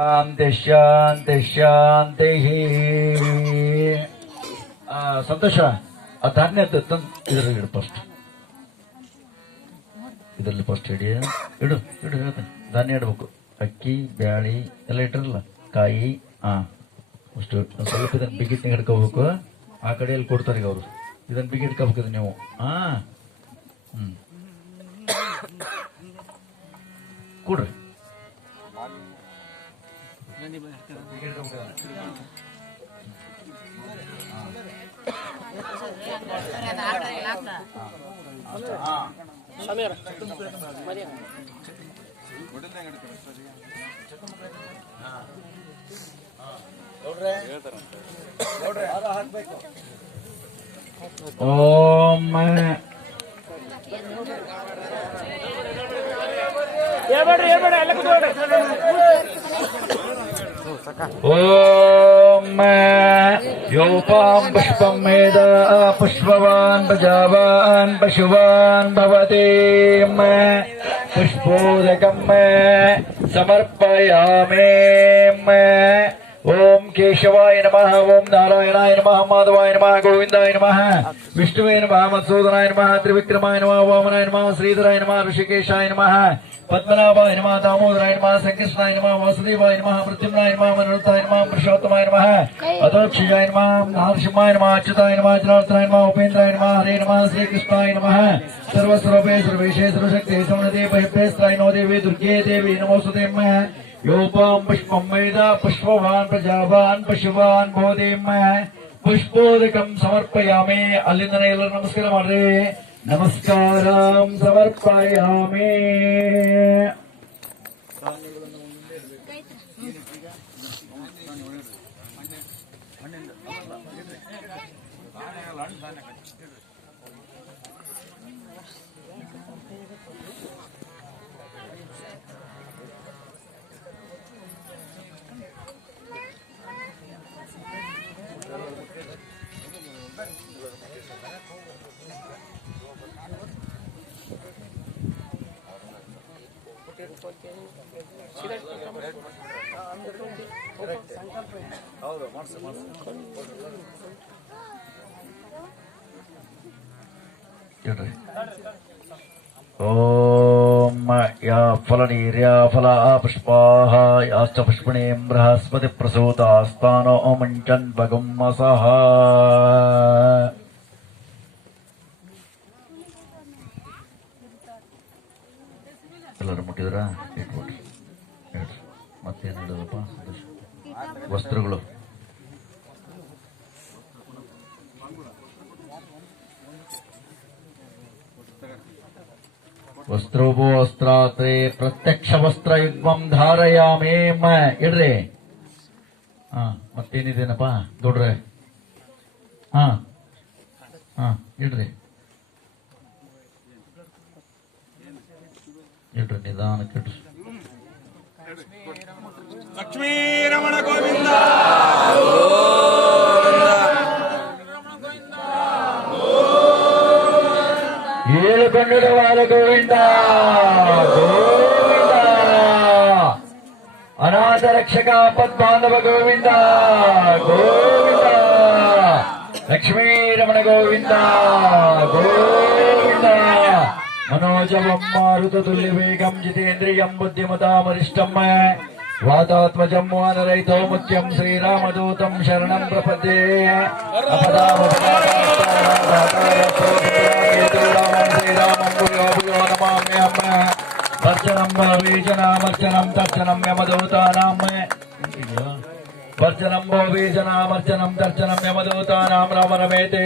ಶಾಂತಿ ಶಾಂತಿ ಶಾಂತಿ. ಸಂತೋಷ, ಆ ಧಾನ್ಯ ಇದರಲ್ಲಿ ಇಡು ಫಸ್ಟ್, ಇದರಲ್ಲಿ ಫಸ್ಟ್ ಇಡಿ, ಇಡು ಇಡು ಹೇಳ್ತೇನೆ. ಧಾನ್ಯ ಇಡ್ಬೇಕು, ಅಕ್ಕಿ ಬ್ಯಾಳಿ ಎಲ್ಲ ಇಟ್ಟಿರಲ್ಲ, ಕಾಯಿ. ಅಷ್ಟು ಸ್ವಲ್ಪ ಇದನ್ನ ಬಿಗಿಟ್ನಾಗ ಹಿಡ್ಕೋಬೇಕು. ಆ ಕಡೆಯಲ್ಲಿ ಕೊಡ್ತಾರೆ ಈಗ ಅವರು, ಇದನ್ನ ಬಿಗಿ ಹಿಡ್ಕೋಬೇಕು ನೀವು. ಕೊಡ್ರಿ. ಓಂ ಓಂ ಯೋಪಾಂ ಪುಷ್ಪಂ ಮೇದ ಪುಷ್ಪವಾನ್ ಪ್ರಜಾವಾನ್ ಪಶುವಾನ್ ಭವತಿ. ಪುಷ್ಪೋದಕಂ ಸಮರ್ಪಯಾಮಿ. ಓಂ ಕೇಶವಾಯ ನಮಃ, ಓಂ ನಾರಾಯಣಾಯ ನಮಃ, ಮಾಧವಾಯ ನಮಃ, ಗೋವಿಂದಾಯ ನಮಃ, ವಿಷ್ಣುವೇ ನಮಃ, ಮಧುಸೂದನಾಯ ನಮಃ, ತ್ರಿವಿಕ್ರಮಾಯ ನಮಃ, ವಾಮನಾಯ ನಮಃ, ಶ್ರೀಧರಾಯ ನಮಃ, ಋಷಿಕೇಶಾಯ ನಮಃ, ಪದ್ಮನಾಭಾಯ ನಮಃ, ದಾಮೋದರಾಯ ನಮಃ, ಸಂಕೃಷ್ಣಾಯ ನಮಃ, ವಾಸುದೇವಾಯ ನಮಃ, ಪ್ರದ್ಯುಮ್ನಾಯ ನಮಃ, ಮನೋತಾಯ ನಮಃ, ಪುರುಷೋತ್ತಮಾಯ ನಮಃ, ಅಧೋಕ್ಷಜಾಯ ನಮಃ, ನರಸಿಂಹಾಯ ನಮಃ, ಅಚ್ಯುತಾಯ ನಮಃ, ಜನಾರ್ದನಾಯ ನಮಃ, ಉಪೇಂದ್ರಾಯ ನಮಃ, ಹರೇ ನಮಃ, ಶ್ರೀಕೃಷ್ಣಾಯ ನಮಃ, ಸರ್ವಸ್ವರೂಪೇ ಸರ್ವೇಶೇ ಸರ್ವಶಕ್ತಿ ಸಮೃದ್ಧಿ ಭಯಪ್ರೇಸ್ತ್ರಾಯ ನೋ ದೇವಿ ದುರ್ಗೆ ದೇವಿ ನಮೋಸ್ತುತೇ. ಯೋಪಾಂ ಪುಷ್ಪಂ ಮೇದ ಪುಷ್ಪವಾನ್ ಪ್ರಜಾವಾನ್ ಪಶುವಾನ್ ಭವತಿ. ಪುಷ್ಪೋದಕಂ ಸಮರ್ಪಯಾಮಿ. ಅಲ್ಲಿಂದನೇ ಎಲ್ಲರೂ ನಮಸ್ಕಾರ ಮಾಡ್ರಿ. ನಮಸ್ಕಾರ ಸಮರ್ಪಯಾಮಿ. ಓಂ ಯಾ ಫಲ ನೀರ್ಯಾ ಫಲ ಪುಷ್ಪಾಹ ಯಾಶ್ಚ ಪುಷ್ಪಣೀ ಬೃಹಸ್ಪತಿ ಪ್ರಸೂತಾಸ್ತಾನೋ ಮಂಚನ್ ಭಗಮ್ಮಸಃ. ಎಲ್ಲರೂ ಮುಟ್ಟಿದ್ರ? ಇಟ್ಬಿಟ್ರಿ. ಮತ್ತೇನು ಹೇಳೋದಪ್ಪ? ವಸ್ತ್ರಗಳು ವಸ್ತ್ರೋಭೋ ವಸ್ತ್ರಾತ್ರೆ ಪ್ರತ್ಯಕ್ಷ ವಸ್ತ್ರ ಯುಗ್ಮಂ ಧಾರಯಾಮಿ. ಇಡ್ರಿ. ಮತ್ತೇನಿದೇನಪ್ಪ ದೊಡ್ಡ್ರೆ? ಇಡ್ರಿ ಇಡ್ರಿ, ನಿಧಾನಕ್ಕೆ ಇಡ್ರಿ. ಲಕ್ಷ್ಮೀ ರಮಣ ಗೋವಿಂದ. ಏಳುಕೊಂಡವಾದ ಗೋವಿಂದ ಗೋವಿಂದ. ಅನಾಥ ರಕ್ಷಕ ಆಪದ್ಬಾಂಧವ ಗೋವಿಂದ ಗೋವಿಂದ. ಲಕ್ಷ್ಮೀ ರಮಣ ಗೋವಿಂದ ಗೋವಿಂದ. मनोजवं मारुततुल्यवेगं जितेन्द्रियं बुद्धिमतामरिष्टं वातात्मजं वानरहितो मुख्यं श्रीरामदूतं शरणं प्रपद्ये। श्रीरामं भूयो भूयो नमाम्यहम्। वर्चनं भवेजनामर्चनं तर्चनं यमदूतानां। वर्चनं भवेजनामर्चनं तर्चनं यमदूतानां राम रमेते।